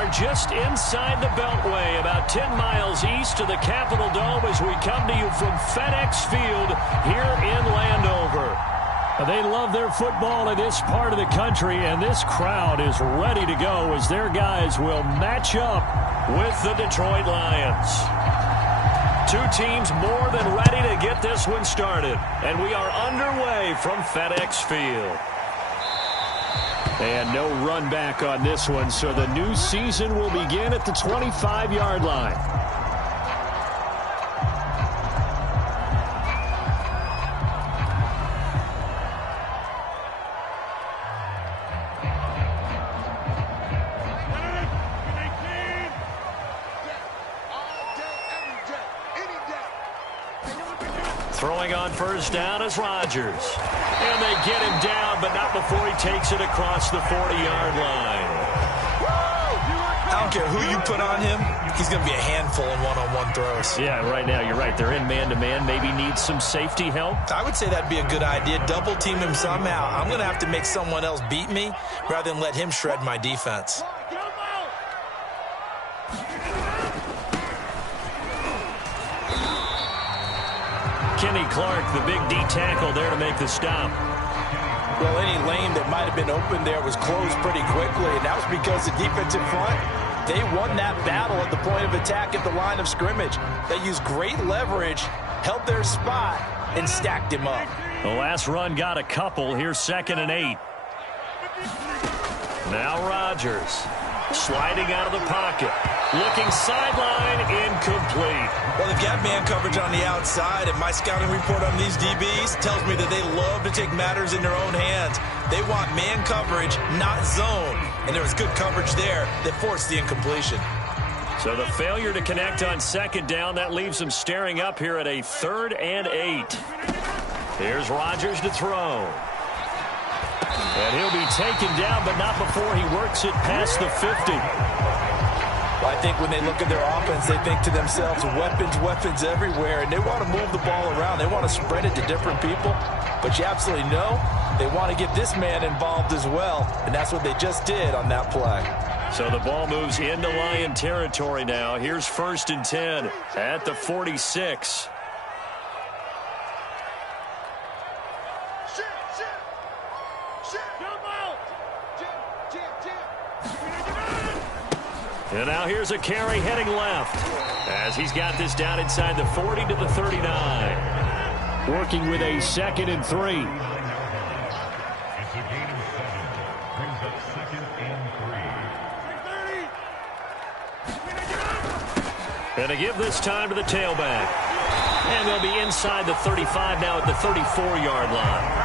are just inside the Beltway, about 10 miles east of the Capitol Dome as we come to you from FedEx Field here in Landover. They love their football in this part of the country, and this crowd is ready to go as their guys will match up with the Detroit Lions. Two teams more than ready to get this one started, and we are underway from FedEx Field. And no run back on this one, so the new season will begin at the 25-yard line. Throwing on first down is Rodgers. And they get him down, but not before he takes it across the 40-yard line. I don't care who you put on him, he's going to be a handful in one-on-one throws. Yeah, right now, you're right. They're in man-to-man. Maybe needs some safety help. I would say that'd be a good idea. Double team him somehow. I'm going to have to make someone else beat me rather than let him shred my defense. Kenny Clark, the big D tackle there to make the stop. Well, any lane that might have been open there was closed pretty quickly, and that was because the defensive front, they won that battle at the point of attack at the line of scrimmage. They used great leverage, held their spot, and stacked him up. The last run got a couple. Here's 2nd and 8. Now Rodgers sliding out of the pocket. Looking sideline, incomplete. Well, they've got man coverage on the outside, and my scouting report on these DBs tells me that they love to take matters in their own hands. They want man coverage, not zone. And there was good coverage there that forced the incompletion. So the failure to connect on 2nd down, that leaves them staring up here at a 3rd and 8. Here's Rodgers to throw. And he'll be taken down, but not before he works it past the 50. Well, I think when they look at their offense, they think to themselves, weapons, weapons everywhere, and they want to move the ball around. They want to spread it to different people, but you absolutely know they want to get this man involved as well, and that's what they just did on that play. So the ball moves into Lion territory now. Here's 1st and 10 at the 46. And now here's a carry heading left as he's got this down inside the 40 to the 39. Working with a 2nd and 3. And to give this time to the tailback. And they'll be inside the 35 now at the 34-yard line.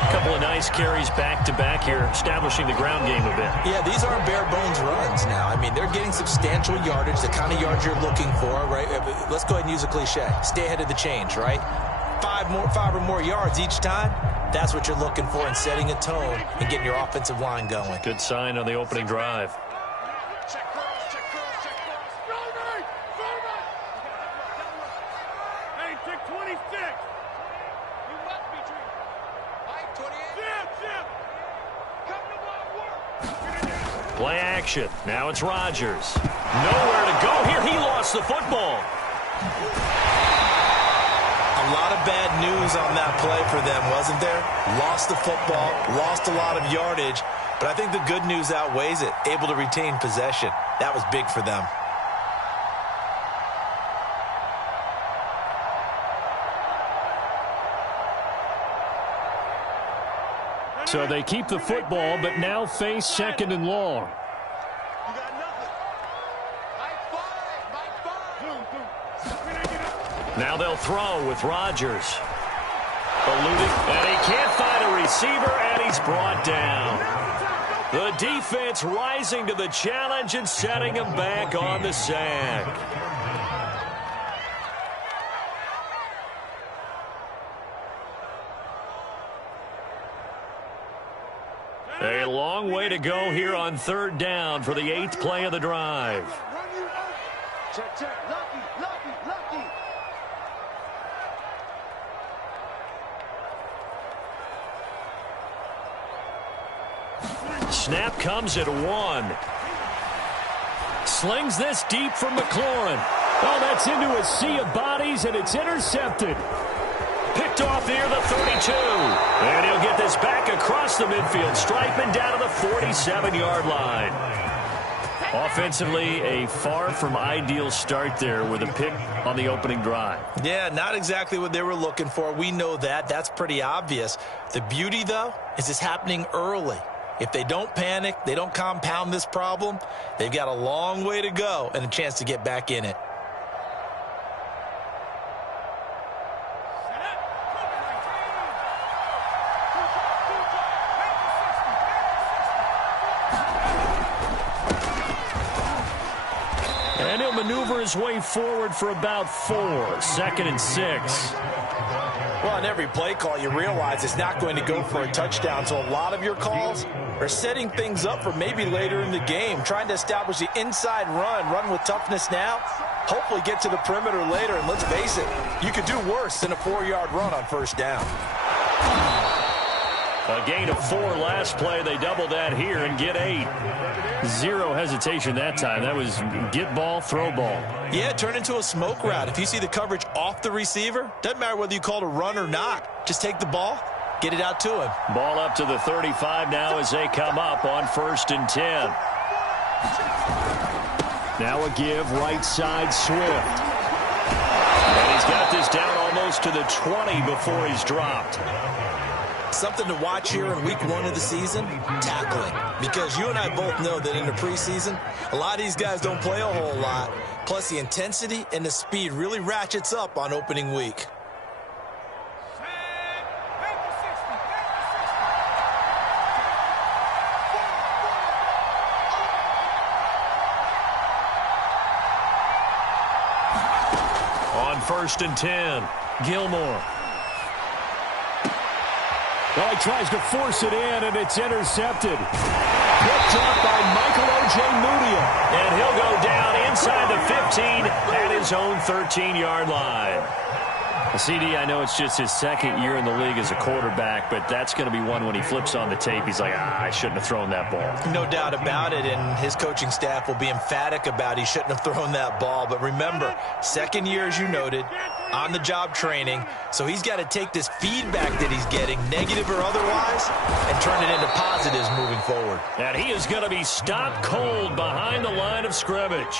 A couple of nice carries back-to-back here, establishing the ground game a bit. Yeah, these aren't bare-bones runs now. I mean, they're getting substantial yardage, the kind of yards you're looking for, right? Let's go ahead and use a cliche. Stay ahead of the change, right? 5 or more yards each time. That's what you're looking for in setting a tone and getting your offensive line going. Good sign on the opening drive. Play action. Now it's Rodgers. Nowhere to go here. He lost the football. A lot of bad news on that play for them, wasn't there? Lost the football, lost a lot of yardage, but I think the good news outweighs it. Able to retain possession. That was big for them. So they keep the football, but now face 2nd and long. Now they'll throw with Rodgers. Eluding, and he can't find a receiver, and he's brought down. The defense rising to the challenge and setting him back on the sack. A long way to go here on 3rd down for the 8th play of the drive. Check, check. Lucky. Snap comes at 1. Slings this deep from McLaurin. Oh, that's into a sea of bodies, and it's intercepted. Picked off near the 32. And he'll get this back across the midfield stripe and down to the 47-yard line. Offensively, a far from ideal start there with a pick on the opening drive. Yeah, not exactly what they were looking for. We know that. That's pretty obvious. The beauty, though, is it's happening early. If they don't panic, they don't compound this problem, they've got a long way to go and a chance to get back in it. And he'll maneuver his way forward for about 4. 2nd and 6. Well, on every play call, you realize it's not going to go for a touchdown, so a lot of your calls are setting things up for maybe later in the game, trying to establish the inside run with toughness now, hopefully get to the perimeter later, and let's face it, you could do worse than a 4-yard run on first down. A gain of 4 last play. They double that here and get 8. Zero hesitation that time. That was get ball, throw ball. Yeah, turn into a smoke route. If you see the coverage off the receiver, doesn't matter whether you call it a run or not. Just take the ball, get it out to him. Ball up to the 35 now as they come up on 1st and 10. Now a give, right side, Swift. And he's got this down almost to the 20 before he's dropped. Something to watch here in week 1 of the season, tackling. Because you and I both know that in the preseason, a lot of these guys don't play a whole lot. Plus, the intensity and the speed really ratchets up on opening week. On 1st and 10, Gilmore. Well, he tries to force it in, and it's intercepted. Picked up by Michael Ojemudia. And he'll go down inside the 15 at his own 13-yard line. CD, I know it's just his 2nd year in the league as a quarterback, but that's going to be one when he flips on the tape. He's like, I shouldn't have thrown that ball. No doubt about it, and his coaching staff will be emphatic about he shouldn't have thrown that ball. But remember, 2nd year, as you noted, on-the-job training, so he's got to take this feedback that he's getting, negative or otherwise, and turn it into positives moving forward. And he is going to be stopped cold behind the line of scrimmage.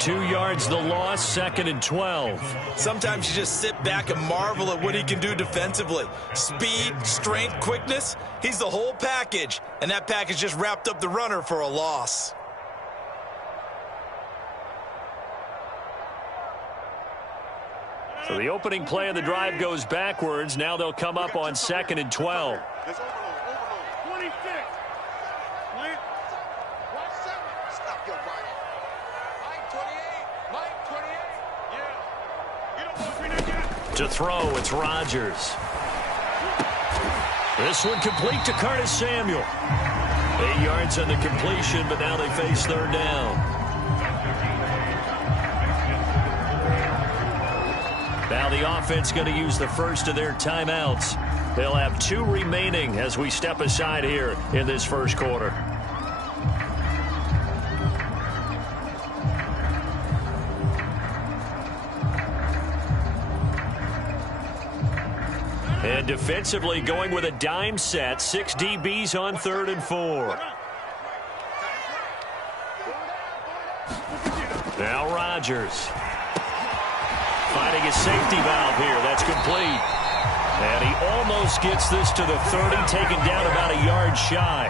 2 yards the loss, 2nd and 12. Sometimes you just sit back and marvel at what he can do defensively. Speed, strength, quickness, he's the whole package, and that package just wrapped up the runner for a loss. So the opening play of the drive goes backwards. Now they'll come up on 2nd and 12. It's overload. 26. Plant. Watch 7. Stop your body. Mike 28. Mike 28. Yeah. You don't want to be there yet. To throw, it's Rodgers. This one complete to Curtis Samuel. 8 yards on the completion, but now they face 3rd down. Now the offense going to use the first of their timeouts. They'll have 2 remaining as we step aside here in this first quarter. And defensively going with a dime set. 6 DBs on 3rd and 4. Now Rodgers. Finding his safety valve here. That's complete. And he almost gets this to the 30, taken down about a yard shy.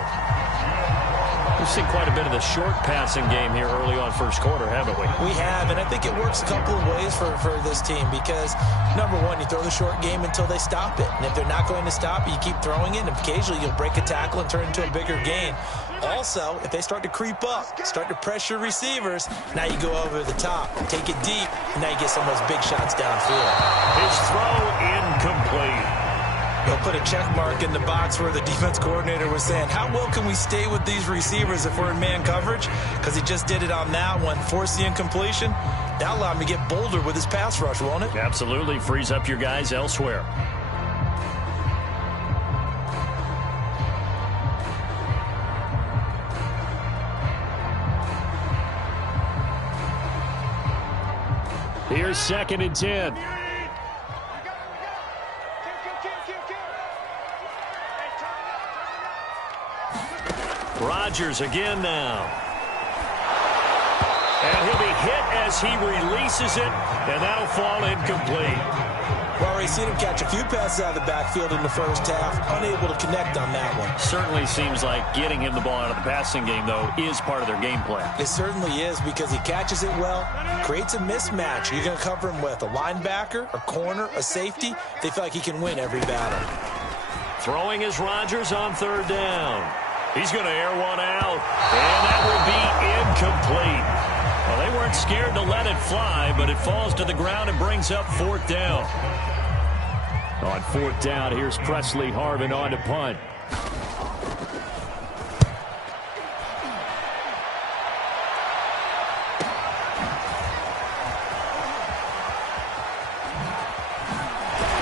We've seen quite a bit of the short passing game here early on first quarter, haven't we? We have, and I think it works a couple of ways for this team because, number one, you throw the short game until they stop it. And if they're not going to stop it, you keep throwing it, and occasionally you'll break a tackle and turn it into a bigger gain. Also, if they start to creep up, start to pressure receivers, now you go over the top, take it deep, and now you get some of those big shots downfield. His throw incomplete. They'll put a check mark in the box where the defense coordinator was saying, how well can we stay with these receivers if we're in man coverage? Because he just did it on that one, forced the incompletion. That'll allow him to get bolder with his pass rush, won't it? Absolutely. Frees up your guys elsewhere. Here's 2nd and 10. Rodgers again now. And he'll be hit as he releases it, and that'll fall incomplete. Well, we've seen him catch a few passes out of the backfield in the first half, unable to connect on that one. Certainly seems like getting him the ball out of the passing game, though, is part of their game plan. It certainly is, because he catches it well, creates a mismatch. You're going to cover him with a linebacker, a corner, a safety. They feel like he can win every battle. Throwing is Rodgers on 3rd down. He's going to air one out, and that will be incomplete. Well, they weren't scared to let it fly, but it falls to the ground and brings up 4th down. On 4th down, here's Presley Harvin on to punt.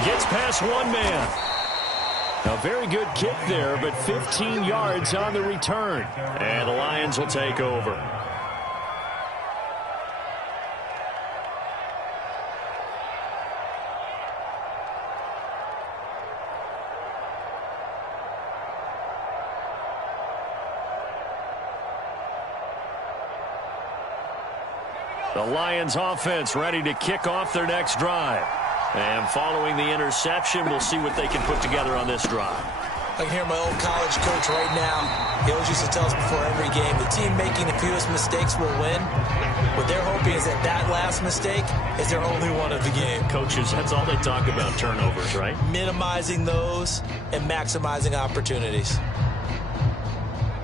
Gets past one man. A very good kick there, but 15 yards on the return. And the Lions will take over. The Lions offense ready to kick off their next drive. And following the interception, we'll see what they can put together on this drive. I can hear my old college coach right now. He always used to tell us before every game, the team making the fewest mistakes will win. What they're hoping is that that last mistake is their only one of the game. Coaches, that's all they talk about, turnovers, right? Minimizing those and maximizing opportunities.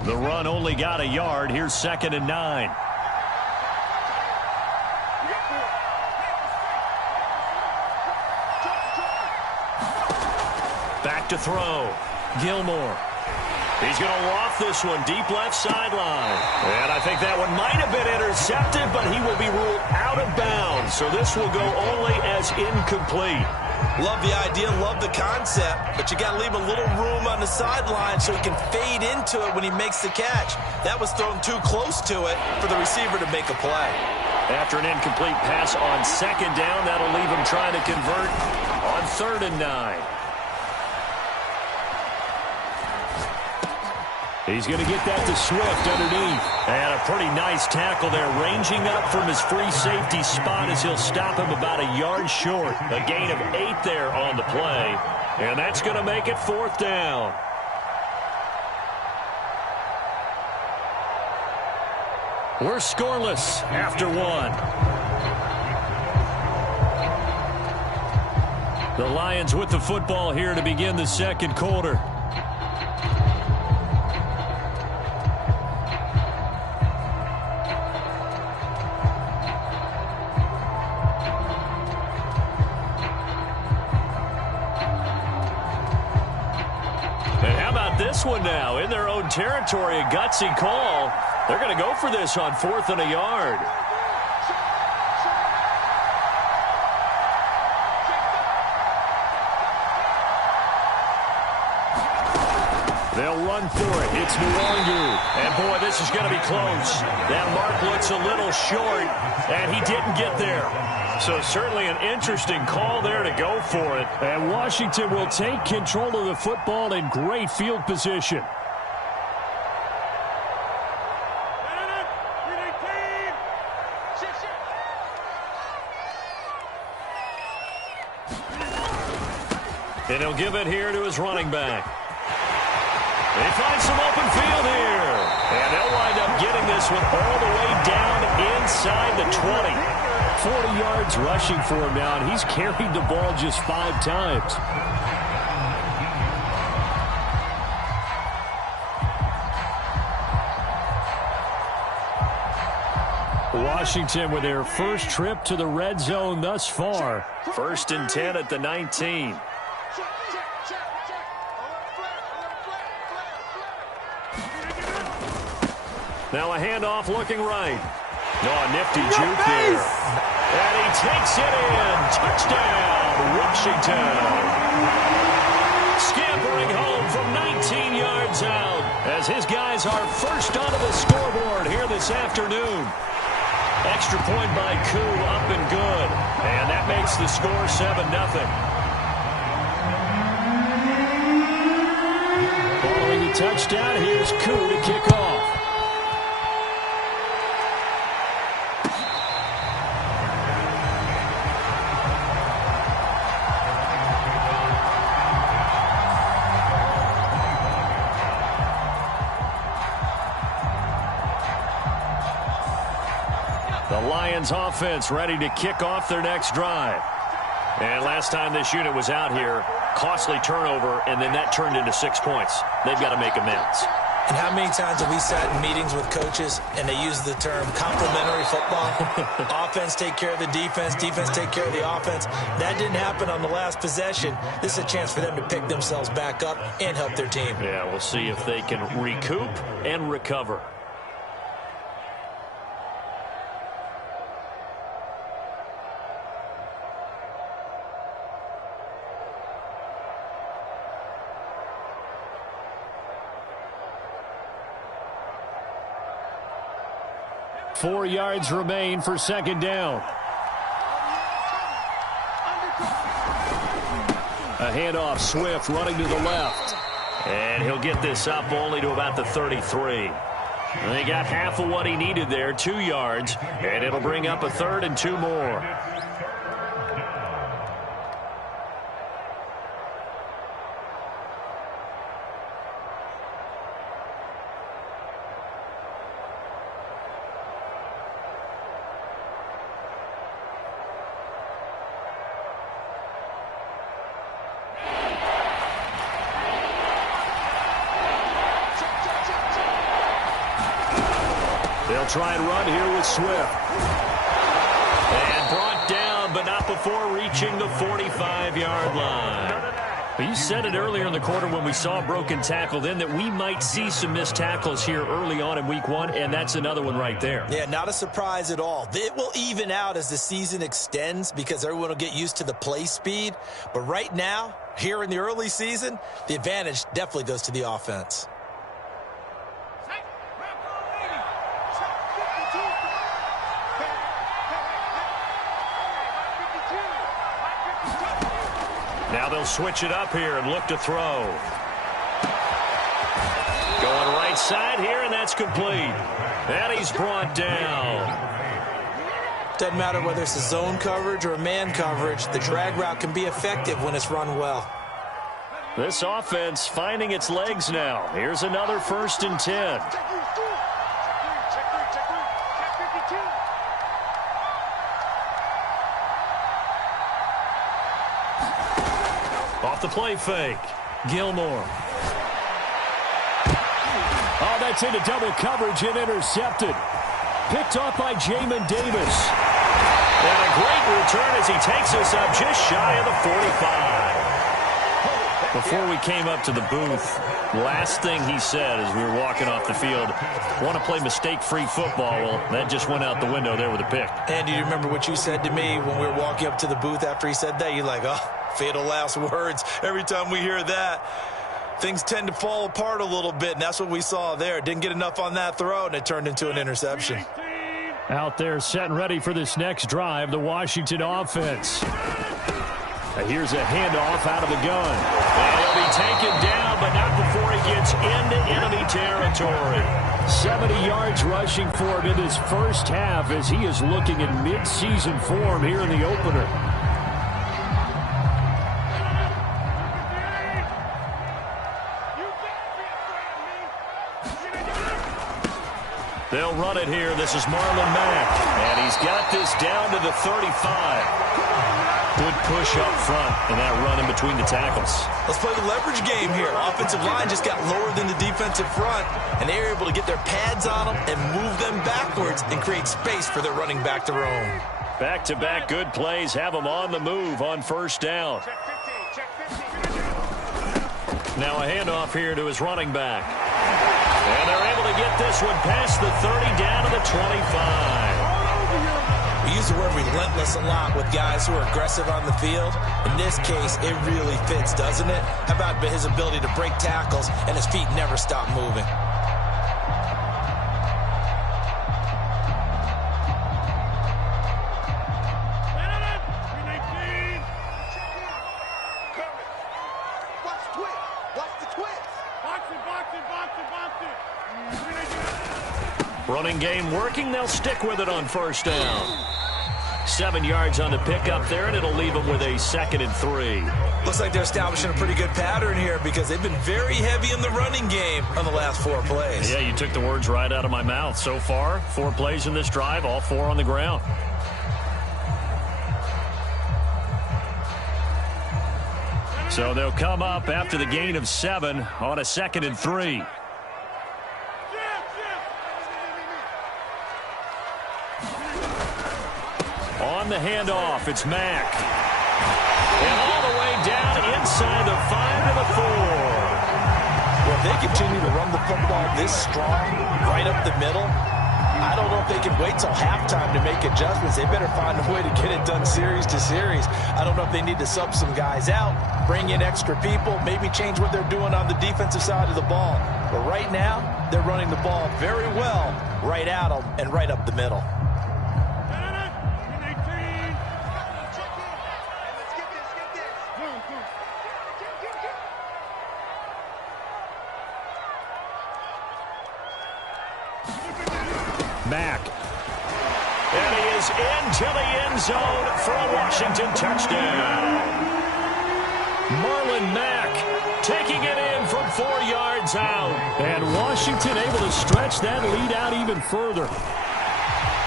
The run only got a yard. Here's 2nd and 9. Back to throw. Gilmore. He's going to loft this one deep left sideline. And I think that one might have been intercepted, but he will be ruled out of bounds. So this will go only as incomplete. Love the idea, love the concept, but you got to leave a little room on the sideline so he can fade into it when he makes the catch. That was thrown too close to it for the receiver to make a play. After an incomplete pass on 2nd down, that'll leave him trying to convert on 3rd and 9. He's going to get that to Swift underneath. And a pretty nice tackle there, ranging up from his free safety spot as he'll stop him about a yard short. A gain of 8 there on the play. And that's going to make it 4th down. We're scoreless after 1. The Lions with the football here to begin the 2nd quarter. This one now in their own territory, a gutsy call. They're going to go for this on 4th and a yard. They'll run for it. It's Nwangu. And boy, this is going to be close. That mark looks a little short, and he didn't get there. So certainly an interesting call there to go for it. And Washington will take control of the football in great field position. And he'll give it here to his running back. They find some open field here. And they'll wind up getting this one all the way down inside the 20. 40 yards rushing for him now, and he's carried the ball just 5 times. Washington with their first trip to the red zone thus far. 1st and 10 at the 19. Now a handoff looking right. Oh, a nifty juke there. And he takes it in. Touchdown, Washington. Scampering home from 19 yards out as his guys are first onto the scoreboard here this afternoon. Extra point by Koo, up and good. And that makes the score 7-0. Following the touchdown, here's Koo to kick off. The Lions offense ready to kick off their next drive. And last time this unit was out here, costly turnover, and then that turned into 6 points. They've got to make amends. And how many times have we sat in meetings with coaches and they use the term complementary football? Offense take care of the defense, defense take care of the offense. That didn't happen on the last possession. This is a chance for them to pick themselves back up and help their team. Yeah, we'll see if they can recoup and recover. Four yards remain for second down. A handoff, Swift running to the left. And he'll get this up only to about the 33. And they got half of what he needed there, 2 yards. And it'll bring up a 3rd and 2 more. They'll try and run here with Swift. And brought down, but not before reaching the 45-yard line. But you said it earlier in the quarter when we saw a broken tackle then that we might see some missed tackles here early on in week 1, and that's another one right there. Yeah, not a surprise at all. It will even out as the season extends because everyone will get used to the play speed. But right now, here in the early season, the advantage definitely goes to the offense. Now they'll switch it up here and look to throw. Going right side here, and that's complete. And he's brought down. Doesn't matter whether it's a zone coverage or a man coverage, the drag route can be effective when it's run well. This offense finding its legs now. Here's another 1st and 10. Off the play fake. Gilmore. Oh, that's into double coverage and intercepted. Picked off by Jamin Davis. And a great return as he takes us up just shy of the 45. Before we came up to the booth, last thing he said as we were walking off the field, want to play mistake-free football. Well, that just went out the window there with a pick. And do you remember what you said to me when we were walking up to the booth after he said that? You're like, oh, fatal last words. Every time we hear that, things tend to fall apart a little bit, and that's what we saw there. Didn't get enough on that throw, and it turned into an interception. Out there set and ready for this next drive, the Washington offense. Here's a handoff out of the gun. And he'll be taken down, but not before he gets into enemy territory. 70 yards rushing for him in his first half as he is looking in mid-season form here in the opener. They'll run it here. This is Marlon Mack. And he's got this down to the 35. Good push up front and that run in between the tackles. Let's play the leverage game here. Offensive line just got lower than the defensive front, and they were able to get their pads on them and move them backwards and create space for their running back to roam. Back-to-back good plays have them on the move on 1st down. Now a handoff here to his running back. And they're able to get this one past the 30 down to the 25. We use the word relentless a lot with guys who are aggressive on the field. In this case, it really fits, doesn't it? How about his ability to break tackles and his feet never stop moving? Running game working. They'll stick with it on first down. 7 yards on the pickup there, and it'll leave them with a 2nd and 3. Looks like they're establishing a pretty good pattern here because they've been very heavy in the running game on the last 4 plays. Yeah, you took the words right out of my mouth. So far, 4 plays in this drive, all 4 on the ground. So they'll come up after the gain of 7 on a 2nd and 3. On the handoff, it's Mack. And all the way down inside the 5 to the 4. Well, if they continue to run the football this strong, right up the middle, I don't know if they can wait till halftime to make adjustments. They better find a way to get it done series to series. I don't know if they need to sub some guys out, bring in extra people, maybe change what they're doing on the defensive side of the ball. But right now, they're running the ball very well right at them and right up the middle. Mack. And he is into the end zone for a Washington touchdown. Marlon Mack taking it in from 4 yards out. And Washington able to stretch that lead out even further.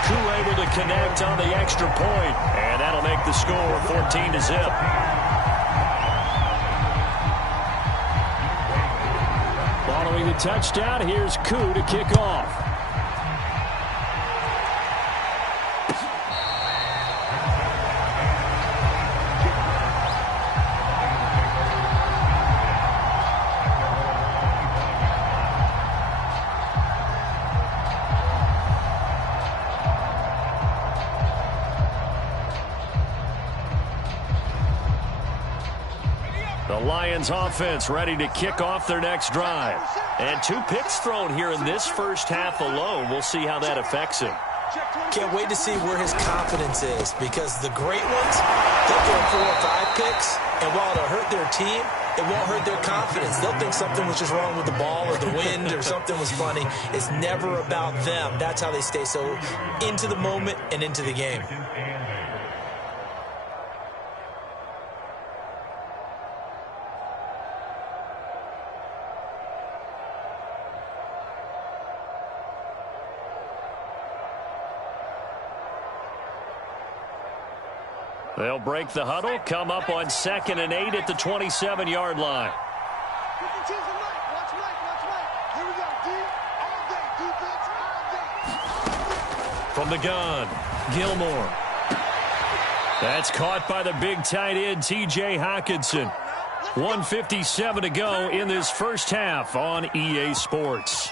Koo able to connect on the extra point. And that'll make the score 14-0. Following the touchdown, here's Koo to kick off. The Lions offense ready to kick off their next drive. And 2 picks thrown here in this first half alone. We'll see how that affects him. Can't wait to see where his confidence is because the great ones, they'll go 4 or 5 picks, and while it'll hurt their team, it won't hurt their confidence. They'll think something was just wrong with the ball or the wind or something was funny. It's never about them. That's how they stay so into the moment and into the game. They'll break the huddle, come up on 2nd and 8 at the 27-yard line. From the gun, Gilmore. That's caught by the big tight end, T.J. Hockenson. 1:57 to go in this first half on EA Sports.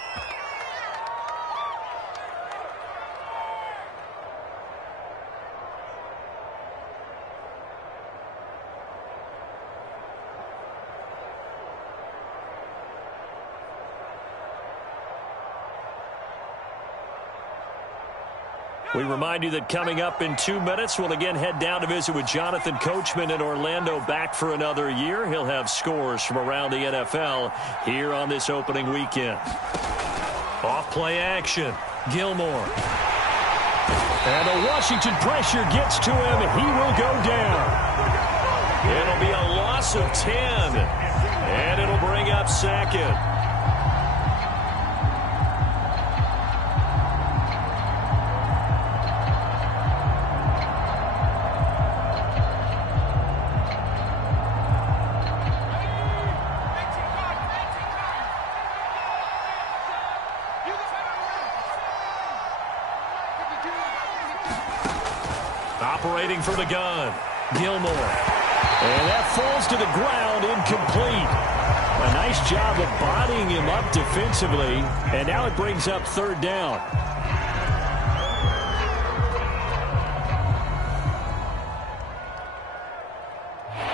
We remind you that coming up in 2 minutes, we'll again head down to visit with Jonathan Coachman in Orlando, back for another year. He'll have scores from around the NFL here on this opening weekend. Off-play action, Gilmore. And the Washington pressure gets to him. He will go down. It'll be a loss of 10, and it'll bring up 2nd. Operating from the gun, Gilmore. And that falls to the ground, incomplete. A nice job of bodying him up defensively, and now it brings up 3rd down.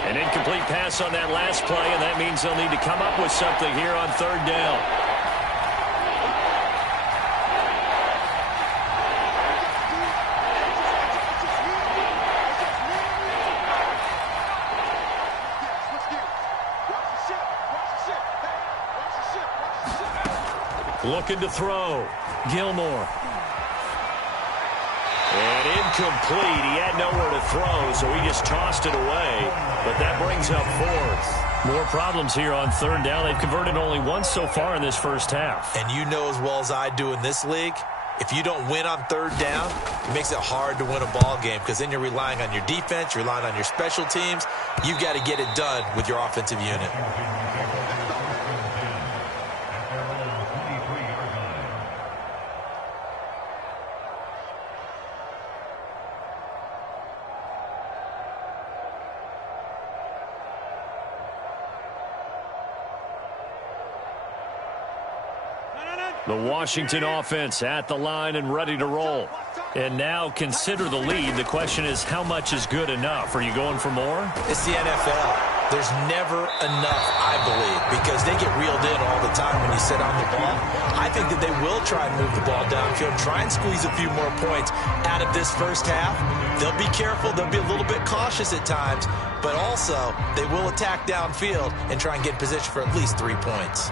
An incomplete pass on that last play, and that means they'll need to come up with something here on 3rd down. Looking to throw. Gilmore. incomplete. He had nowhere to throw, so he just tossed it away. But that brings up fourth. More problems here on third down. They've converted only once so far in this first half. And you know as well as I do in this league, if you don't win on third down, it makes it hard to win a ball game because then you're relying on your defense, you're relying on your special teams. You've got to get it done with your offensive unit. The Washington offense at the line and ready to roll. And now consider the lead. The question is, how much is good enough? Are you going for more? It's the NFL. There's never enough, I believe, because they get reeled in all the time when you sit on the ball. I think that they will try and move the ball downfield, try and squeeze a few more points out of this first half. They'll be careful. They'll be a little bit cautious at times, but also they will attack downfield and try and get in position for at least 3 points.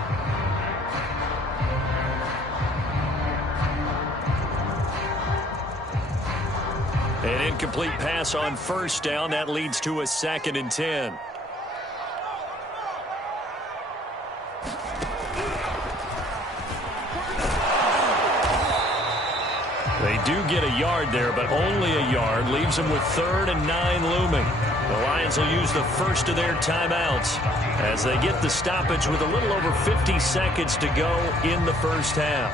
An incomplete pass on first down. That leads to a 2nd and 10. They do get a yard there, but only a yard. Leaves them with 3rd and 9 looming. The Lions will use the first of their timeouts as they get the stoppage with a little over 50 seconds to go in the first half.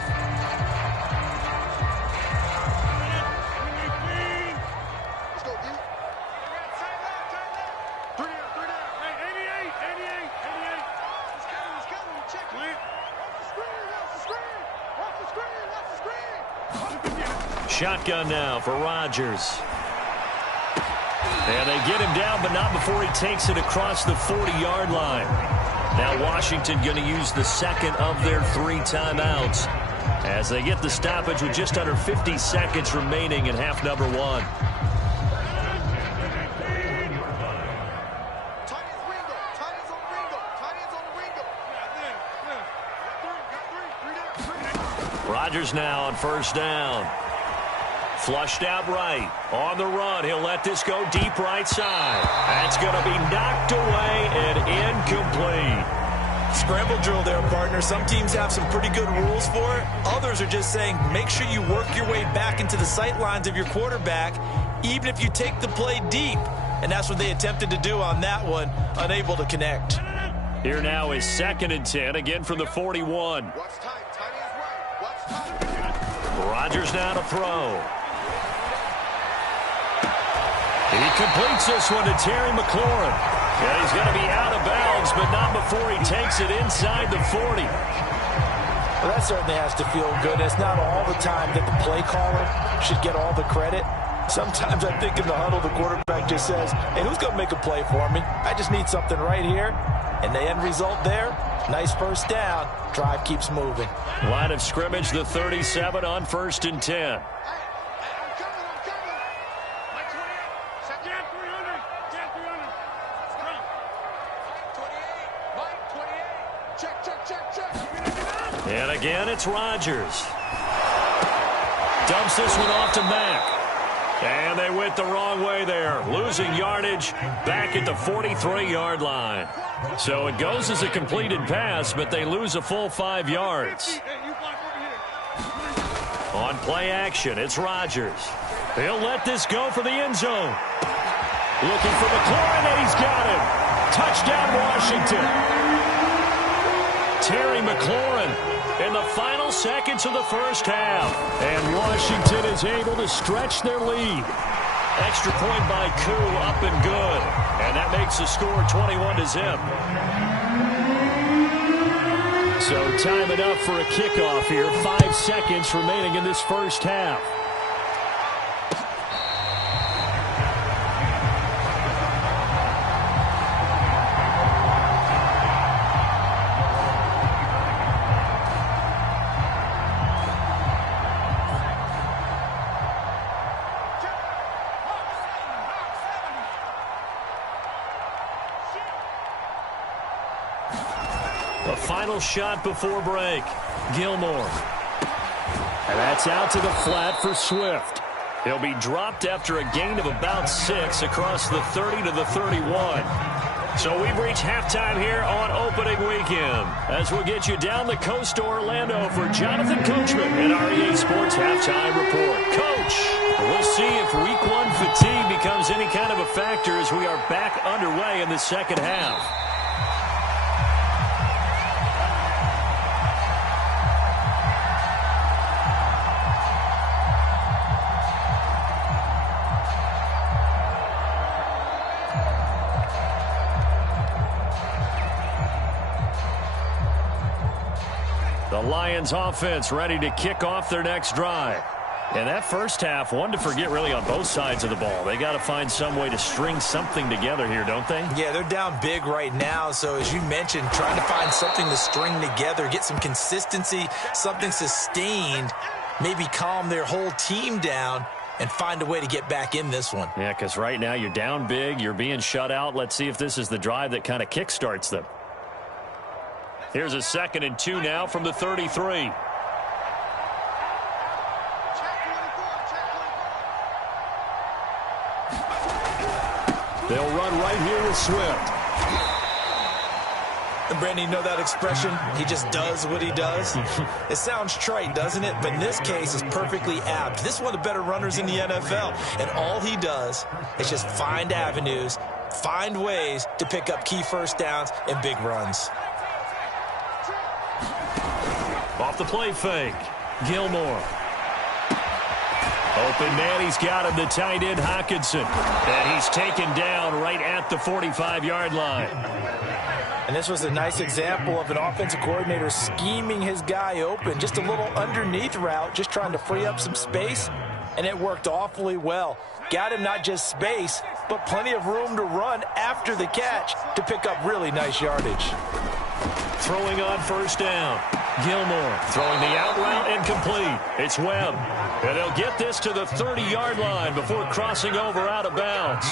Shotgun now for Rodgers. And they get him down, but not before he takes it across the 40-yard line. Now Washington going to use the second of their 3 timeouts as they get the stoppage with just under 50 seconds remaining in half number 1. Rodgers now on first down. Flushed out right. On the run. He'll let this go deep right side. That's going to be knocked away and incomplete. Scramble drill there, partner. Some teams have some pretty good rules for it. Others are just saying make sure you work your way back into the sight lines of your quarterback, even if you take the play deep. And that's what they attempted to do on that one, unable to connect. Here now is 2nd and 10, again from the 41. Rodgers now to throw. He completes this one to Terry McLaurin. And he's going to be out of bounds, but not before he takes it inside the 40. Well, that certainly has to feel good. It's not all the time that the play caller should get all the credit. Sometimes I think in the huddle, the quarterback just says, hey, who's going to make a play for me? I just need something right here. And the end result there, nice first down. Drive keeps moving. Line of scrimmage, the 37 on 1st and 10. And again, it's Rodgers. Dumps this one off to Mack. And they went the wrong way there. Losing yardage back at the 43-yard line. So it goes as a completed pass, but they lose a full 5 yards. On play action, it's Rodgers. He'll let this go for the end zone. Looking for McLaurin, and he's got him. Touchdown, Washington. Terry McLaurin in the final seconds of the first half. And Washington is able to stretch their lead. Extra point by Koo, up and good. And that makes the score 21-0. So time enough for a kickoff here. 5 seconds remaining in this first half. A final shot before break. Gilmore. And that's out to the flat for Swift. He'll be dropped after a gain of about 6 across the 30 to the 31. So we've reached halftime here on opening weekend as we'll get you down the coast to Orlando for Jonathan Coachman and our EA Sports Halftime Report. Coach, we'll see if Week 1 fatigue becomes any kind of a factor as we are back underway in the second half. The Lions offense ready to kick off their next drive. And that first half, one to forget really on both sides of the ball. They got to find some way to string something together here, don't they? Yeah, they're down big right now. So as you mentioned, trying to find something to string together, get some consistency, something sustained, maybe calm their whole team down and find a way to get back in this one. Yeah, because right now you're down big, you're being shut out. Let's see if this is the drive that kind of kickstarts them. Here's a 2nd and 2 now from the 33. They'll run right here with Swift. And Brandon, you know that expression? He just does what he does. It sounds trite, doesn't it? But in this case, it's perfectly apt. This is one of the better runners in the NFL. And all he does is just find avenues, find ways to pick up key first downs and big runs. Off the play fake. Gilmore. Open man, he's got him, the tight end Hockenson. And he's taken down right at the 45-yard line. And this was a nice example of an offensive coordinator scheming his guy open. Just a little underneath route, just trying to free up some space. And it worked awfully well. Got him not just space, but plenty of room to run after the catch to pick up really nice yardage. Throwing on first down. Gilmore throwing the out route incomplete. It's Webb. And they'll get this to the 30-yard line before crossing over out of bounds.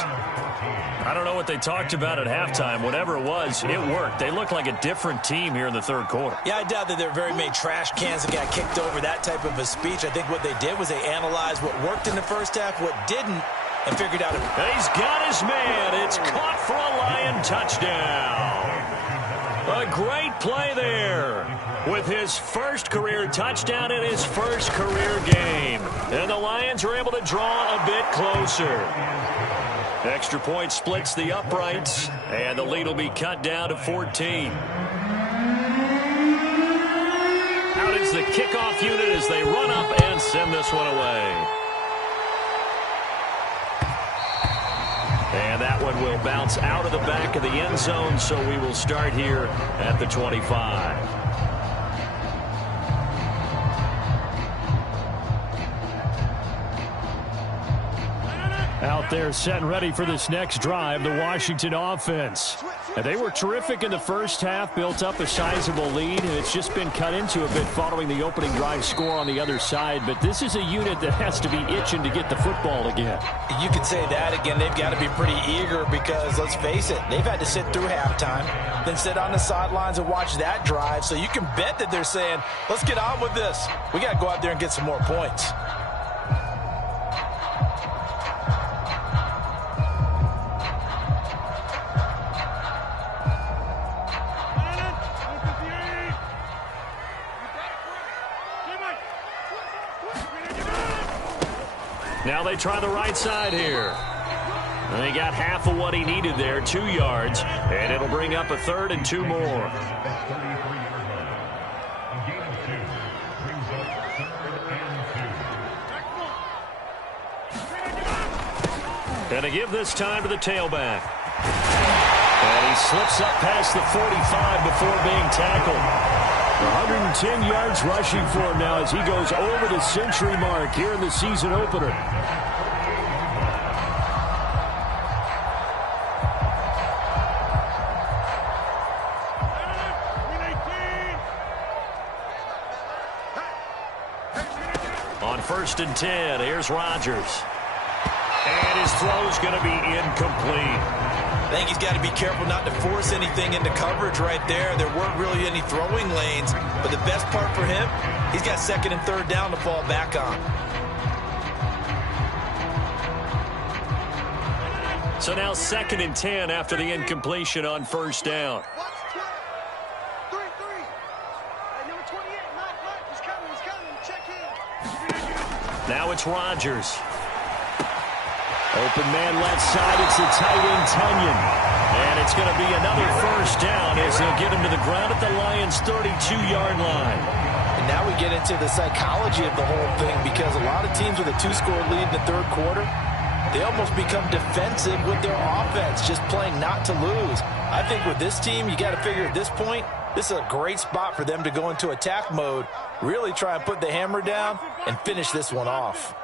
I don't know what they talked about at halftime. Whatever it was, it worked. They looked like a different team here in the third quarter. Yeah, I doubt that there are very many trash cans that got kicked over that type of a speech. I think what they did was they analyzed what worked in the first half, what didn't, and figured out. He's got his man. It's caught for a Lion touchdown. A great play there with his first career touchdown in his first career game. And the Lions are able to draw a bit closer. Extra point splits the uprights, and the lead will be cut down to 14. Out is the kickoff unit as they run up and send this one away. And that one will bounce out of the back of the end zone, so we will start here at the 25. Out there set and ready for this next drive, the Washington offense. And they were terrific in the first half, built up a sizable lead, and it's just been cut into a bit following the opening drive score on the other side. But this is a unit that has to be itching to get the football again. You could say that again. They've got to be pretty eager because, let's face it, they've had to sit through halftime, then sit on the sidelines and watch that drive. So you can bet that they're saying, let's get on with this. We got to go out there and get some more points. Now they try the right side here. And they got half of what he needed there, 2 yards, and it'll bring up a 3rd and 2 more. And they give this time to the tailback. And he slips up past the 45 before being tackled. 110 yards rushing for him now as he goes over the century mark here in the season opener. On 1st and 10, here's Rodgers. And his throw's going to be incomplete. I think he's got to be careful not to force anything into coverage right there. There weren't really any throwing lanes, but the best part for him, he's got 2nd and 3rd down to fall back on. So now 2nd and 10 after the incompletion on first down. Now it's Rodgers. Open man left side. It's the tight end, Tunyon. And it's going to be another first down as they'll get him to the ground at the Lions' 32-yard line. And now we get into the psychology of the whole thing, because a lot of teams with a 2-score lead in the third quarter, they almost become defensive with their offense, just playing not to lose. I think with this team, you got to figure at this point, this is a great spot for them to go into attack mode, really try and put the hammer down and finish this one off.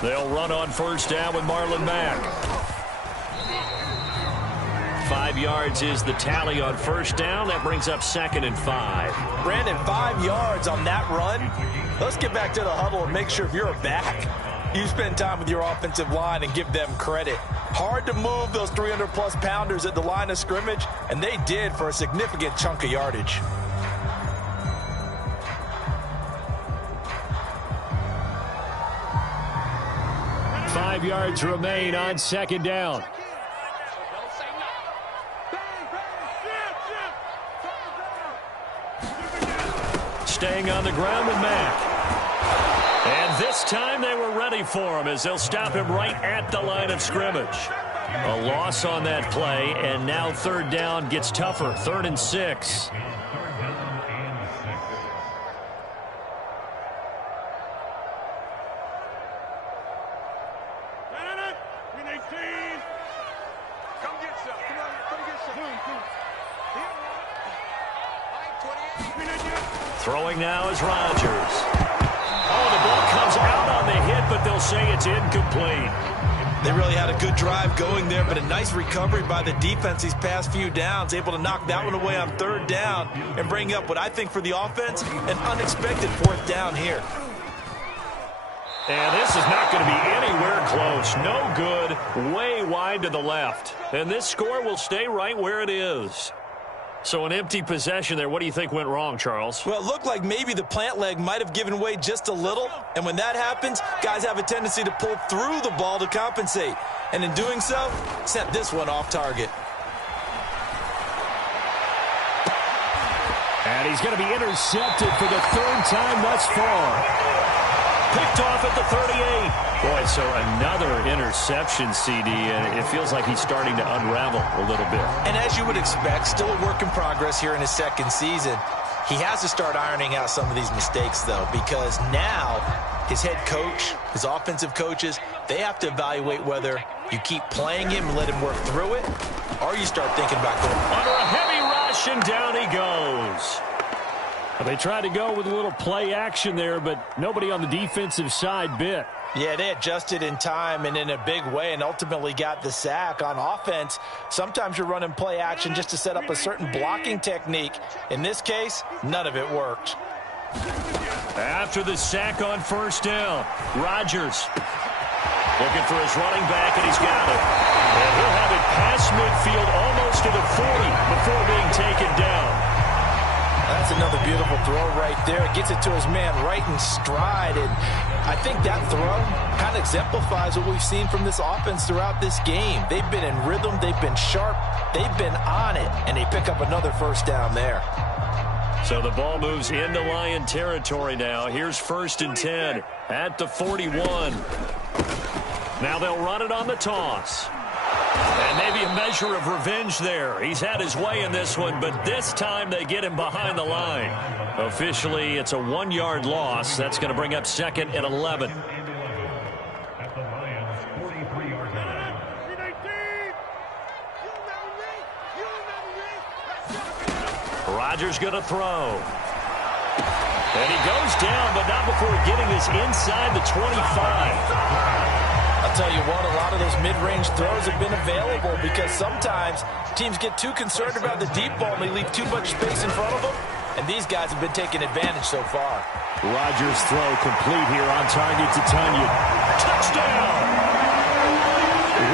They'll run on first down with Marlon Mack. 5 yards is the tally on first down. That brings up 2nd and 5. Brandon, 5 yards on that run. Let's get back to the huddle and make sure if you're a back, you spend time with your offensive line and give them credit. Hard to move those 300-plus pounders at the line of scrimmage, and they did for a significant chunk of yardage. Five yards remain on 2nd down. Staying on the ground with Mack. And this time they were ready for him as they'll stop him right at the line of scrimmage. A loss on that play, and now 3rd down gets tougher. 3rd and 6. Throwing now is Rodgers. Oh, the ball comes out on the hit, but they'll say it's incomplete. They really had a good drive going there, but a nice recovery by the defense these past few downs, able to knock that one away on 3rd down and bring up what I think for the offense, an unexpected 4th down here. And this is not going to be anywhere close. No good, way wide to the left. And this score will stay right where it is. So an empty possession there. What do you think went wrong, Charles? Well, it looked like maybe the plant leg might have given way just a little. And when that happens, guys have a tendency to pull through the ball to compensate. And in doing so, sent this one off target. And he's going to be intercepted for the 3rd time thus far. Picked off at the 38. Boy, so another interception, CD, and it feels like he's starting to unravel a little bit. And as you would expect, still a work in progress here in his 2nd season. He has to start ironing out some of these mistakes, though, because now his head coach, his offensive coaches, they have to evaluate whether you keep playing him and let him work through it, or you start thinking about going under a heavy rush, and down he goes. They tried to go with a little play action there, but nobody on the defensive side bit. Yeah, they adjusted in time and in a big way and ultimately got the sack. On offense, sometimes you're running play action just to set up a certain blocking technique. In this case, none of it worked. After the sack on first down, Rodgers looking for his running back, and he's got it. And he'll have it past midfield almost to the 40 before being taken down. That's another beautiful throw right there. Gets it to his man right in stride. And I think that throw kind of exemplifies what we've seen from this offense throughout this game. They've been in rhythm. They've been sharp. They've been on it. And they pick up another first down there. So the ball moves into Lion territory now. Here's 1st and 10 at the 41. Now they'll run it on the toss. And maybe a measure of revenge there. He's had his way in this one, but this time they get him behind the line. Officially, it's a 1-yard loss. That's going to bring up 2nd and 11. Rodgers going to throw. And he goes down, but not before getting this inside the 25. I'll tell you what, a lot of those mid-range throws have been available because sometimes teams get too concerned about the deep ball and they leave too much space in front of them, and these guys have been taking advantage so far. Rodgers' throw complete here on target to Tunyon. Touchdown!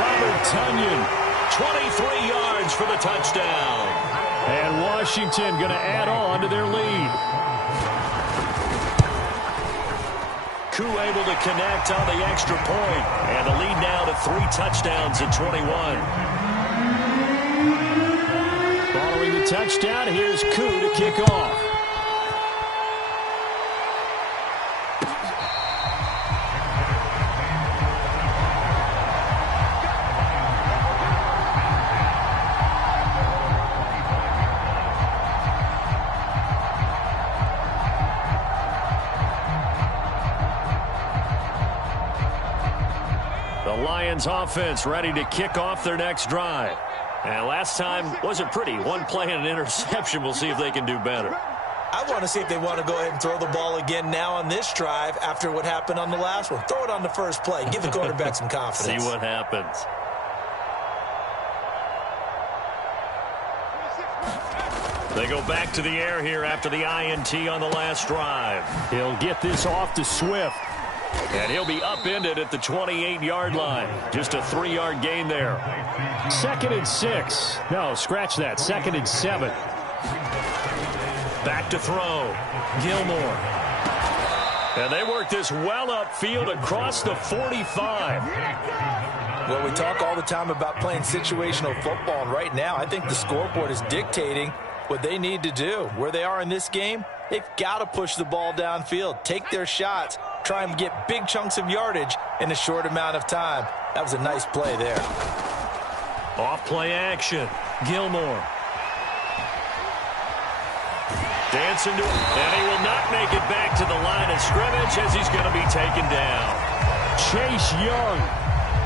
Robert Tunyon, 23 yards for the touchdown. And Washington going to add on to their lead. Koo able to connect on the extra point. And the lead now to 3 touchdowns at 21. Following the touchdown, here's Koo to kick off. Lions offense ready to kick off their next drive. And last time wasn't pretty. One play and an interception. We'll see if they can do better. I want to see if they want to go ahead and throw the ball again now on this drive after what happened on the last one. Throw it on the first play. Give the quarterback some confidence. See what happens. They go back to the air here after the INT on the last drive. He'll get this off to Swift. And he'll be upended at the 28-yard line. Just a 3-yard gain there. 2nd and 6. No, scratch that. 2nd and 7. Back to throw. Gilmore. And they work this well upfield across the 45. Well, we talk all the time about playing situational football, and right now I think the scoreboard is dictating what they need to do. Where they are in this game, they've got to push the ball downfield, take their shots, try and get big chunks of yardage in a short amount of time. That was a nice play there. Off play action. Gilmore. Dancing to it, and he will not make it back to the line of scrimmage as he's going to be taken down. Chase Young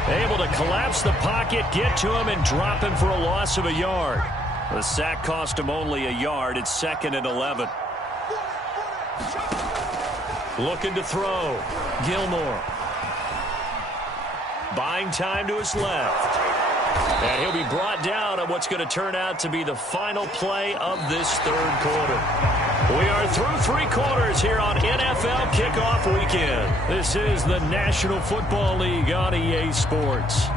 able to collapse the pocket, get to him, and drop him for a loss of a yard. The sack cost him only a yard. It's 2nd and 11. Looking to throw. Gilmore. Buying time to his left. And he'll be brought down on what's going to turn out to be the final play of this 3rd quarter. We are through 3 quarters here on NFL Kickoff Weekend. This is the National Football League on EA Sports.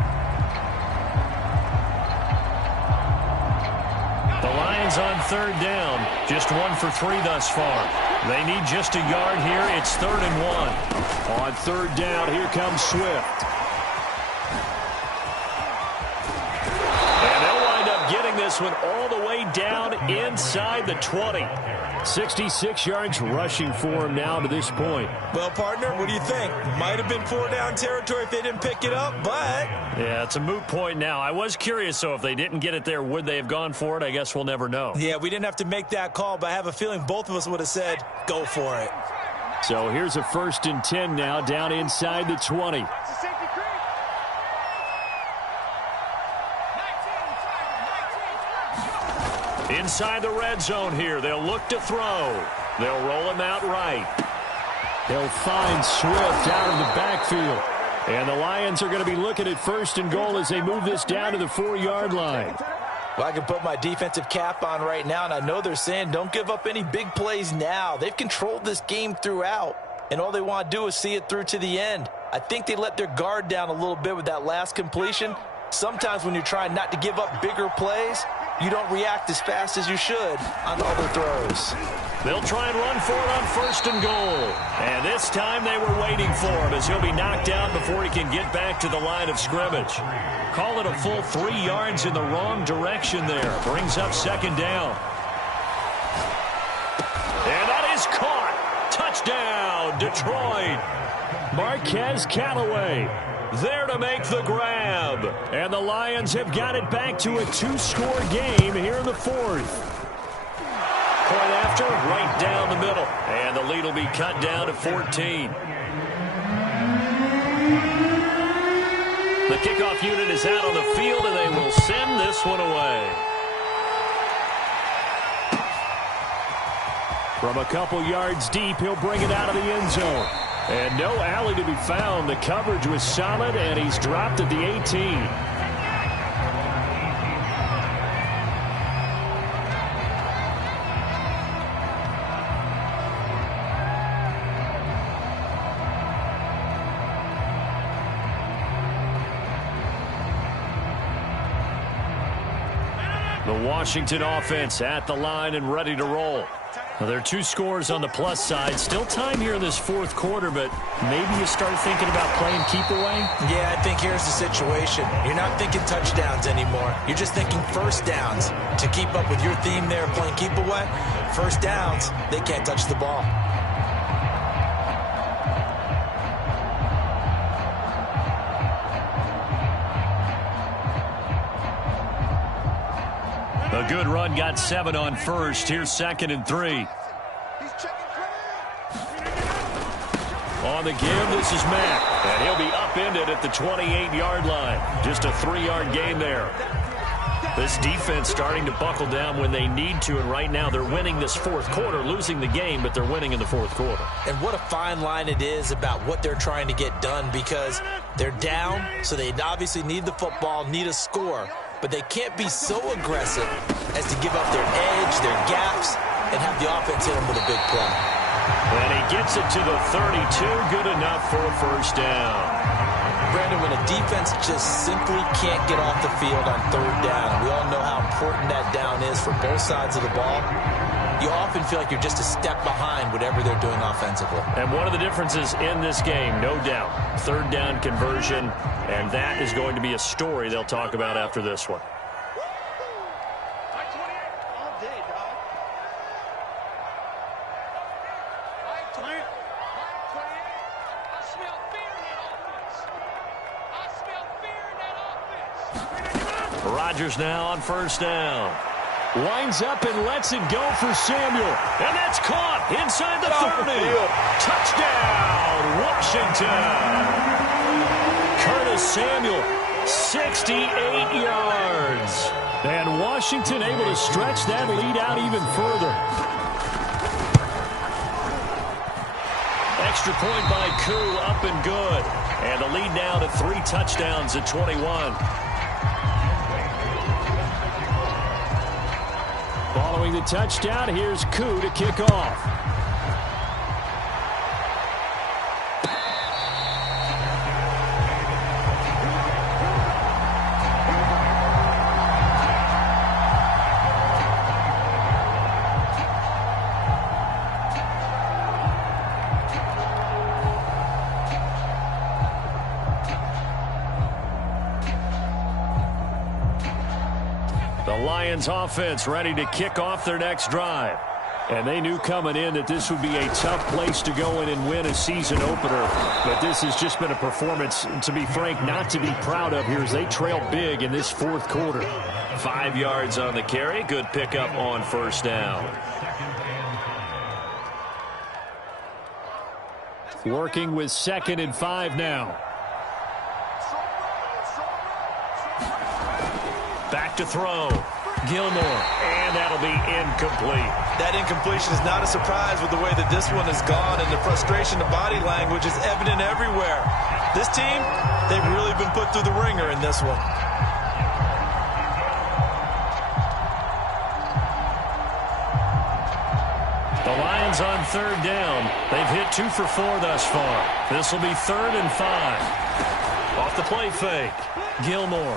The Lions on 3rd down. Just 1 for 3 thus far. They need just a yard here. It's 3rd and 1. On 3rd down, here comes Swift. And they'll wind up getting this one all the way down inside the 20. 66 yards rushing for him now to this point. Well, partner, what do you think? Might have been 4-down territory if they didn't pick it up, but... Yeah, it's a moot point now. I was curious, so if they didn't get it there, would they have gone for it? I guess we'll never know. Yeah, we didn't have to make that call, but I have a feeling both of us would have said, go for it. So here's a 1st and 10 now, down inside the 20. Inside the red zone here. They'll look to throw. They'll roll him out right. They'll find Swift out of the backfield. And the Lions are going to be looking at 1st and goal as they move this down to the 4-yard line. Well, I can put my defensive cap on right now, and I know they're saying don't give up any big plays now. They've controlled this game throughout, and all they want to do is see it through to the end. I think they let their guard down a little bit with that last completion. Sometimes when you're trying not to give up bigger plays, you don't react as fast as you should on other throws. They'll try and run for it on 1st and goal. And this time they were waiting for him as he'll be knocked down before he can get back to the line of scrimmage. Call it a full 3 yards in the wrong direction there. Brings up 2nd down. And that is caught. Touchdown, Detroit. Marquez Callaway there to make the grab. And the Lions have got it back to a 2-score game here in the 4th. Point after, right down the middle. And the lead will be cut down to 14. The kickoff unit is out on the field, and they will send this one away. From a couple yards deep, he'll bring it out of the end zone. And no alley to be found. The coverage was solid, and he's dropped at the 18. The Washington offense at the line and ready to roll. Well, there are 2 scores on the plus side. Still time here in this fourth quarter, but maybe you start thinking about playing keep away? Yeah, I think here's the situation. You're not thinking touchdowns anymore. You're just thinking first downs. To keep up with your theme there, playing keep away, first downs, they can't touch the ball. A good run got 7 on first. Here's 2nd and 3. On the give, this is Mack. And he'll be upended at the 28-yard line. Just a 3-yard gain there. This defense starting to buckle down when they need to, and right now they're winning this fourth quarter, losing the game, but they're winning in the fourth quarter. And what a fine line it is about what they're trying to get done, because they're down, so they obviously need the football, need a score, but they can't be so aggressive as to give up their edge, their gaps, and have the offense hit them with a big play. And he gets it to the 32, good enough for a first down. Brandon, when a defense just simply can't get off the field on third down, and we all know how important that down is for both sides of the ball, you often feel like you're just a step behind whatever they're doing offensively. And one of the differences in this game, no doubt, third down conversion, and that is going to be a story they'll talk about after this one. Rodgers now on first down. Winds up and lets it go for Samuel. And that's caught inside the 30. Touchdown, Washington. Curtis Samuel, 68 yards. And Washington able to stretch that lead out even further. Extra point by Koo, up and good. And the lead now to 3 touchdowns at 21. Following the touchdown, here's Koo to kick off. Lions offense ready to kick off their next drive. And they knew coming in that this would be a tough place to go in and win a season opener. But this has just been a performance, to be frank, not to be proud of here as they trail big in this fourth quarter. 5 yards on the carry. Good pickup on first down. Working with 2nd and 5 now. Back to throw. Gilmore, and that'll be incomplete. That incompletion is not a surprise with the way that this one has gone, and the frustration of body language is evident everywhere. This team, they've really been put through the ringer in this one. The Lions on third down. They've hit 2 for 4 thus far. This will be 3rd and 5. Off the play fake. Gilmore.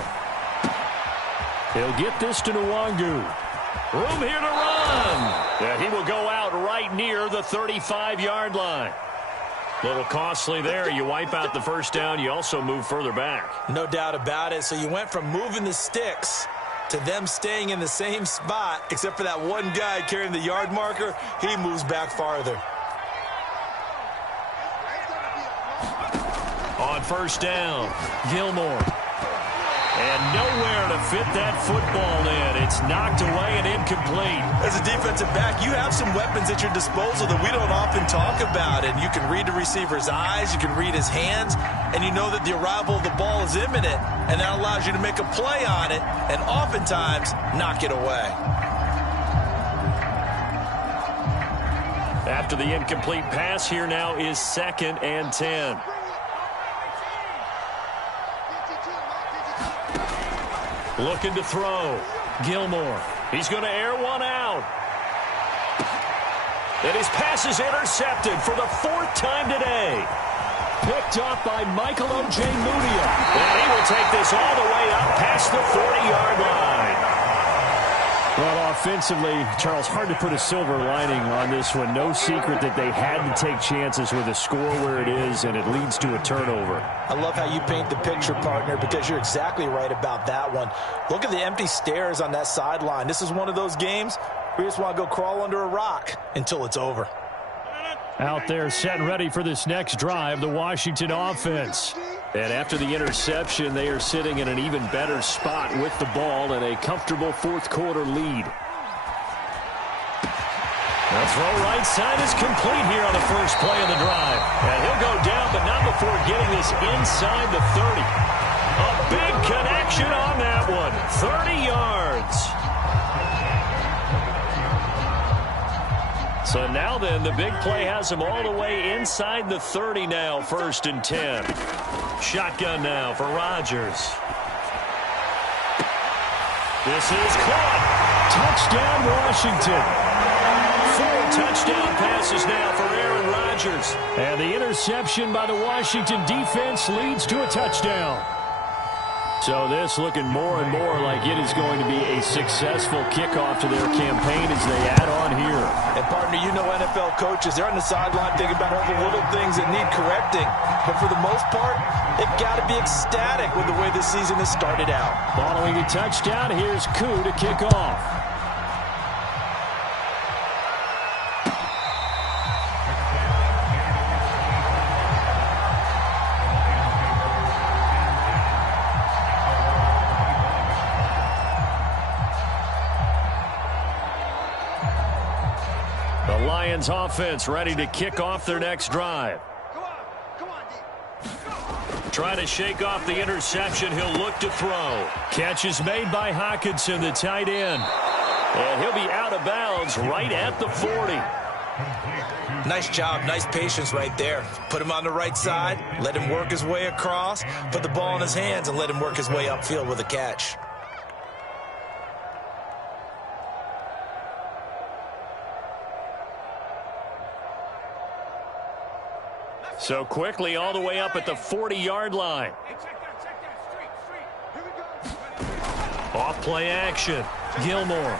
He'll get this to Nwangu. Room here to run. And he will go out right near the 35-yard line. A little costly there. You wipe out the first down. You also move further back. No doubt about it. So you went from moving the sticks to them staying in the same spot, except for that one guy carrying the yard marker. He moves back farther. On first down, Gilmore. And nowhere to fit that football in. It's knocked away and incomplete. As a defensive back, you have some weapons at your disposal that we don't often talk about. And you can read the receiver's eyes, you can read his hands, and you know that the arrival of the ball is imminent. And that allows you to make a play on it and oftentimes knock it away. After the incomplete pass, here now is 2nd and 10. Looking to throw. Gilmore. He's going to air one out. And his pass is intercepted for the 4th time today. Picked up by Michael Ojemudia. And he will take this all the way up past the 40-yard line. Well, offensively, Charles, hard to put a silver lining on this one. No secret that they had to take chances with a score where it is, and it leads to a turnover. I love how you paint the picture, partner, because you're exactly right about that one. Look at the empty stares on that sideline. This is one of those games where you just want to go crawl under a rock until it's over. Out there set and ready for this next drive, the Washington offense. And after the interception, they are sitting in an even better spot with the ball and a comfortable fourth-quarter lead. The throw right side is complete here on the first play of the drive. And he'll go down, but not before getting this inside the 30. A big connection on that one. 30 yards. So now then, the big play has him all the way inside the 30 now, 1st and 10. Shotgun now for Rodgers. This is caught. Touchdown, Washington. 4 touchdown passes now for Aaron Rodgers. And the interception by the Washington defense leads to a touchdown. So this looking more and more like it is going to be a successful kickoff to their campaign as they add on here. And, partner, you know NFL coaches, they're on the sideline thinking about all the little things that need correcting. But for the most part, they've got to be ecstatic with the way this season has started out. Following a touchdown, here's Koo to kick off. Lions offense ready to kick off their next drive. Trying to shake off the interception. He'll look to throw. Catch is made by Hockenson, the tight end. And he'll be out of bounds right at the 40. Nice job. Nice patience right there. Put him on the right side. Let him work his way across. Put the ball in his hands and let him work his way upfield with a catch. So quickly all the way up at the 40-yard line. Off play action. Gilmore.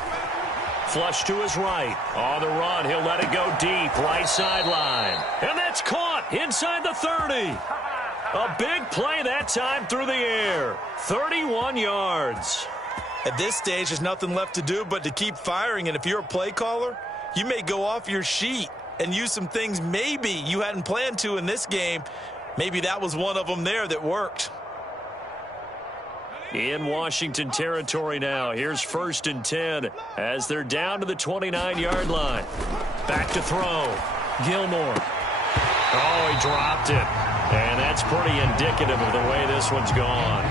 Flush to his right. On the run, he'll let it go deep. Right sideline. And that's caught inside the 30. A big play that time through the air. 31 yards. At this stage, there's nothing left to do but to keep firing. And if you're a play caller, you may go off your sheet and use some things maybe you hadn't planned to in this game. Maybe that was one of them there that worked. In Washington territory now. Here's 1st and 10 as they're down to the 29-yard line. Back to throw. Gilmore. Oh, he dropped it. And that's pretty indicative of the way this one's gone.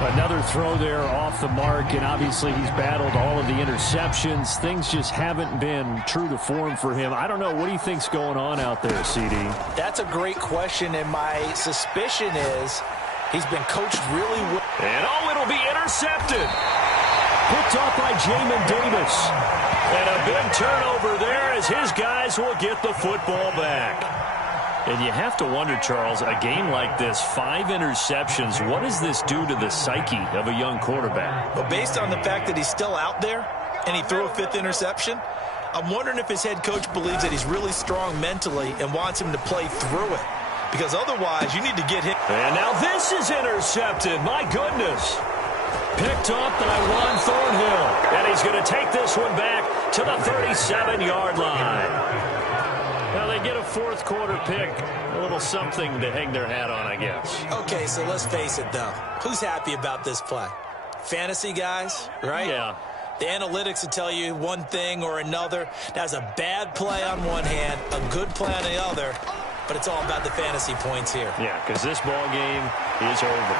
Another throw there off the mark, and obviously he's battled all of the interceptions. Things just haven't been true to form for him. I don't know. What do you think's going on out there, CD? That's a great question, and my suspicion is he's been coached really well. And it'll be intercepted. Picked off by Jamin Davis. And a big turnover there as his guys will get the football back. And you have to wonder, Charles, a game like this, 5 interceptions, what does this do to the psyche of a young quarterback? Well, based on the fact that he's still out there and he threw a 5th interception, I'm wondering if his head coach believes that he's really strong mentally and wants him to play through it. Because otherwise, you need to get him. And now this is intercepted. My goodness. Picked up by Juan Thornhill. And he's going to take this one back to the 37-yard line. Now they get a 4th quarter pick. A little something to hang their hat on, I guess. Okay, so let's face it, though. Who's happy about this play? Fantasy guys, right? Yeah. The analytics will tell you one thing or another. That's a bad play on one hand, a good play on the other, but it's all about the fantasy points here. Yeah, because this ball game is over.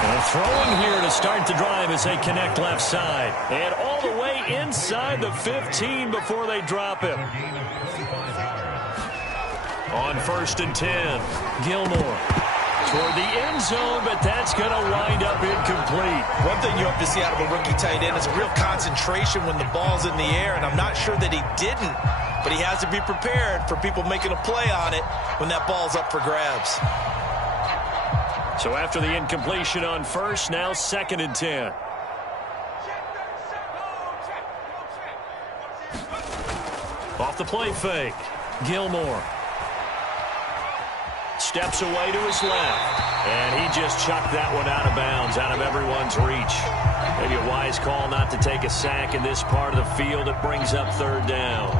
And throwing here to start the drive as they connect left side. And all the way inside the 15 before they drop him. On 1st and 10, Gilmore toward the end zone, but that's going to wind up incomplete. One thing you hope to see out of a rookie tight end is a real concentration when the ball's in the air, and I'm not sure that he didn't, but he has to be prepared for people making a play on it when that ball's up for grabs. So after the incompletion on 1st, now 2nd and 10. Off the play fake. Gilmore. Steps away to his left. And he just chucked that one out of bounds, out of everyone's reach. Maybe a wise call not to take a sack in this part of the field. It brings up third down.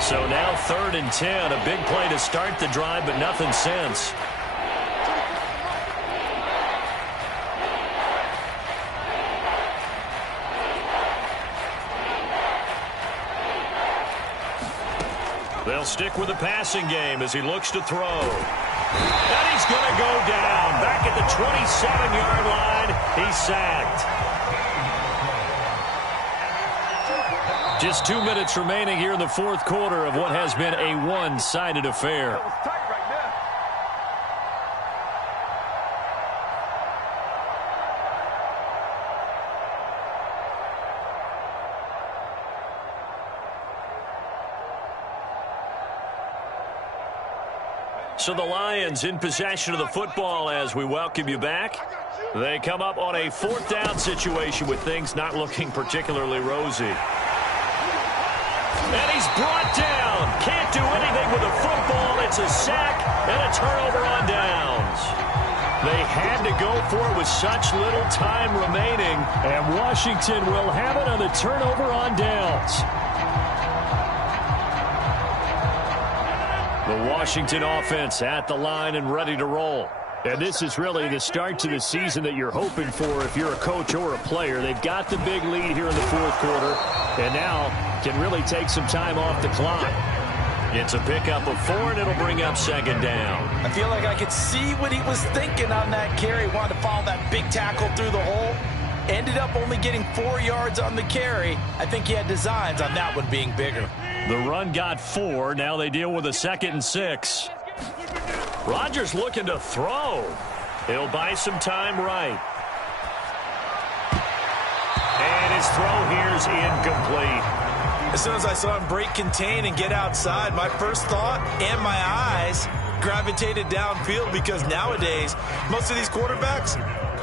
So now 3rd and 10. A big play to start the drive, but nothing since. They'll stick with the passing game as he looks to throw. And he's going to go down. Back at the 27-yard line. He's sacked. Just 2 minutes remaining here in the fourth quarter of what has been a one-sided affair. So the Lions in possession of the football as we welcome you back. They come up on a 4th down situation with things not looking particularly rosy. And he's brought down. Can't do anything with the football. It's a sack and a turnover on downs. They had to go for it with such little time remaining. And Washington will have it on the turnover on downs. The Washington offense at the line and ready to roll. And this is really the start to the season that you're hoping for if you're a coach or a player. They've got the big lead here in the fourth quarter and now can really take some time off the clock. It's a pickup of 4, and it'll bring up 2nd down. I feel like I could see what he was thinking on that carry. Wanted to follow that big tackle through the hole. Ended up only getting 4 yards on the carry. I think he had designs on that one being bigger. The run got 4. Now they deal with a 2nd and 6. Rodgers looking to throw. He'll buy some time right. And his throw here's incomplete. As soon as I saw him break contain and get outside, my first thought and my eyes gravitated downfield because nowadays, most of these quarterbacks,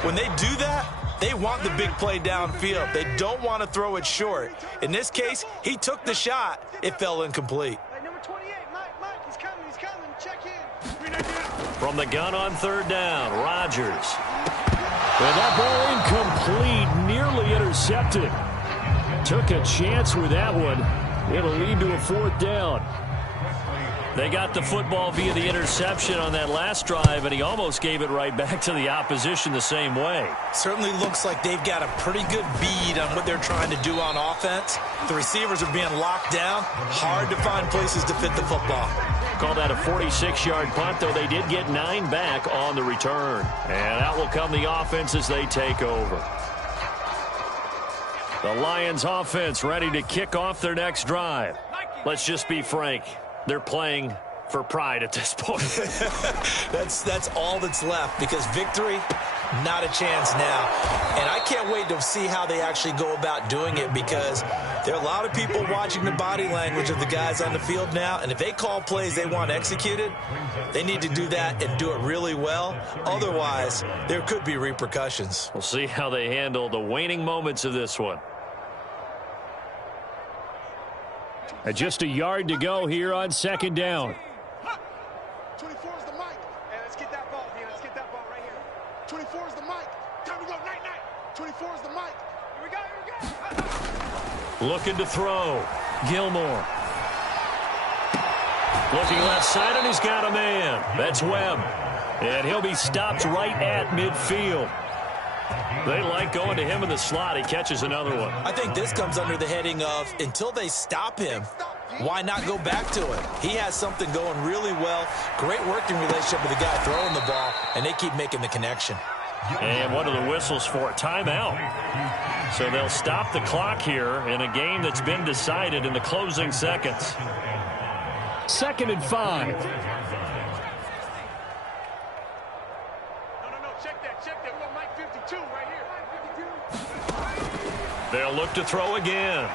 when they do that, they want the big play downfield. They don't want to throw it short. In this case, he took the shot. It fell incomplete. Number 28, Mike, he's coming. Check in. From the gun on 3rd down, Rodgers. And that ball incomplete, nearly intercepted. Took a chance with that one. It'll lead to a 4th down. They got the football via the interception on that last drive, and he almost gave it right back to the opposition the same way. Certainly looks like they've got a pretty good bead on what they're trying to do on offense. The receivers are being locked down. Hard to find places to fit the football. Call that a 46-yard punt, though they did get 9 back on the return. And out will come the offense as they take over. The Lions offense ready to kick off their next drive. Let's just be frank. They're playing for pride at this point. That's all that's left because victory, not a chance now. And I can't wait to see how they actually go about doing it because there are a lot of people watching the body language of the guys on the field now. And if they call plays they want executed, they need to do that and do it really well. Otherwise, there could be repercussions. We'll see how they handle the waning moments of this one. Just a yard to go here on 2nd down. 24 is the mic. Hey, let's get that ball, Dean. Let's get that ball right here. 24 is the mic. Time to go. Night. 24 is the mic. Here we go. Looking to throw. Gilmore. Looking left side, and he's got a man. That's Webb. And he'll be stopped right at midfield. They like going to him in the slot. He catches another one. I think this comes under the heading of until they stop him, why not go back to him? He has something going really well. Great working relationship with the guy throwing the ball, and they keep making the connection. And what are the whistles for? Timeout. So they'll stop the clock here in a game that's been decided in the closing seconds. 2nd and 5. They'll look to throw again.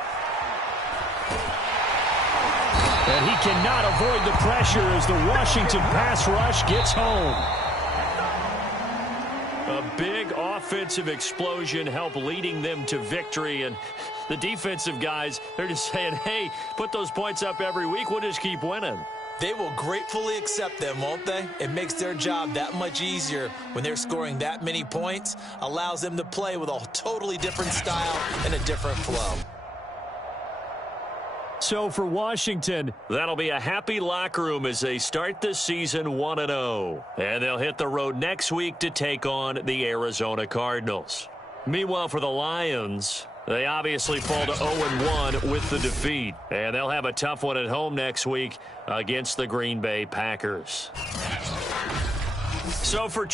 And he cannot avoid the pressure as the Washington pass rush gets home. A big offensive explosion helped leading them to victory. And the defensive guys, they're just saying, hey, put those points up every week. We'll just keep winning. They will gratefully accept them, won't they? It makes their job that much easier when they're scoring that many points. Allows them to play with a totally different style and a different flow. So for Washington, that'll be a happy locker room as they start this season 1-0. And they'll hit the road next week to take on the Arizona Cardinals. Meanwhile, for the Lions, they obviously fall to 0-1 with the defeat. And they'll have a tough one at home next week against the Green Bay Packers. So for